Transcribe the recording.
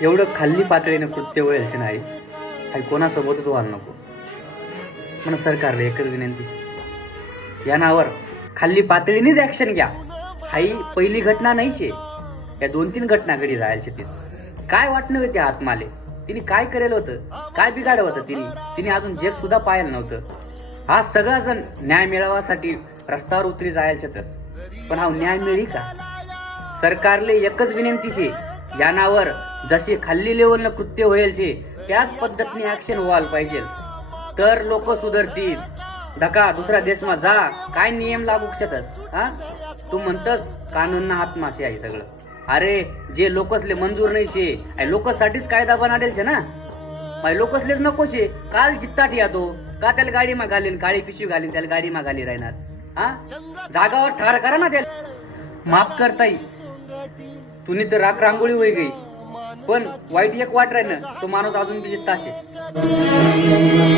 एवढं खाल्ली पातळीनं कृत्य व्हायचे नाही. आणि कोणासोबतच व्हायला नको. म्हणून सरकारला एकच विनंती. या नावावर खाल्ली पातळीनेच ॲक्शन घ्या. हाई पहिली घटना नाहीचे या दोन तीन घटना घडी जायचे तीच. काय वाटणं होते आत्माले? तिने काय करेल होतं? काय बिघाड होतं तिने? तिने अजून जग सुद्धा पाहिलं नव्हतं. हा सगळा जण न्याय मिळवासाठी रस्त्यावर उतरी जायच्यातच पण हा न्याय मिळी का? सरकारले एकच विनंती शे या नावावर जशी खाल्ली लेवलनं कृत्य होईल त्याच पद्धतीने ऍक्शन व्हायला पाहिजे. तर लोक सुधरतील. धका दुसरा देशमा जा. काय नियम लागू शकतस हा? तू म्हणतस कानून मासे आहे सगळं. अरे जे लोकसले मंजूर नाही शे लोकसाठीच कायदा बनाडेल छे ना? माय लोकसलेच नको शे काल जित्ता ठिया तो. का त्याला गाडी मा घालीन? काळी पिशवी घालीन त्याला गाडी मा घाली राहणार. हा? जागावर ठार करा ना त्याला. माफ करता येईल तुनी तर राख रांगोळी होई गई. पण वाईट एक वाट राहिलं ना तो माणूस अजून बी जित्ता शे